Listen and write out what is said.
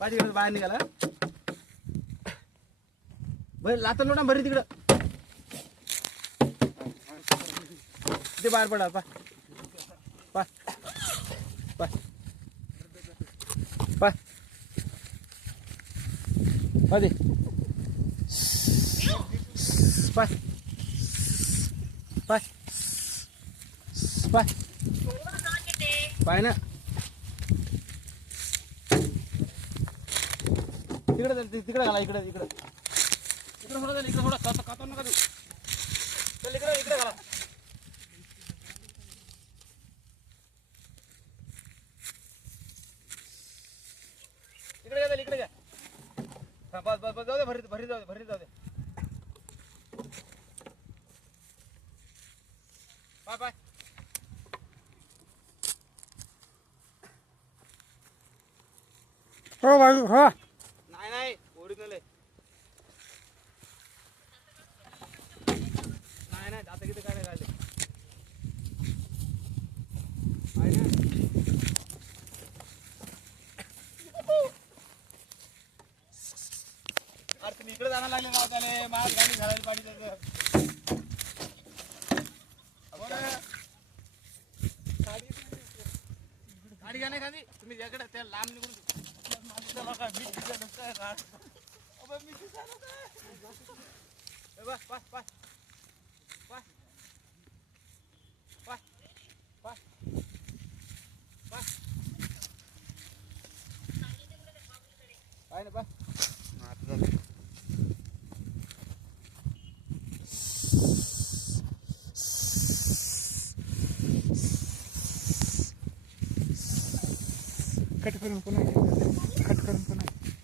पाच तिकडे बाहेर निघाला बरं लाता लोटा भरी तिकडं ते बाहेर पडा पा पा पा पा पाय पाय पाय पाय पाय ना तिकडे घाला इकडे इकडे इकडे थोडा इकडे थोडा कातो नका तू चल इकडे इकडे घाला इकडे घ्या इकडे घ्या बस बस बस जाऊ दे भरी भरी जाऊ दे भरी जाऊ दे बाय बाय हो भाई हो नाही नाही ओरिजिनल आहे नाही नाही आता किती काय नाही राहिले आहे ना अरे तुम्ही इकडे जायला लागले गाव त्याले माझ गाडी घालायला पाहिजे त्याचं गाडी घ्या नाही खाली तुम्ही याकडे त्या लांब निघून बस बस बस बस बस बस बस आहे ना बस कट करून पुन्हा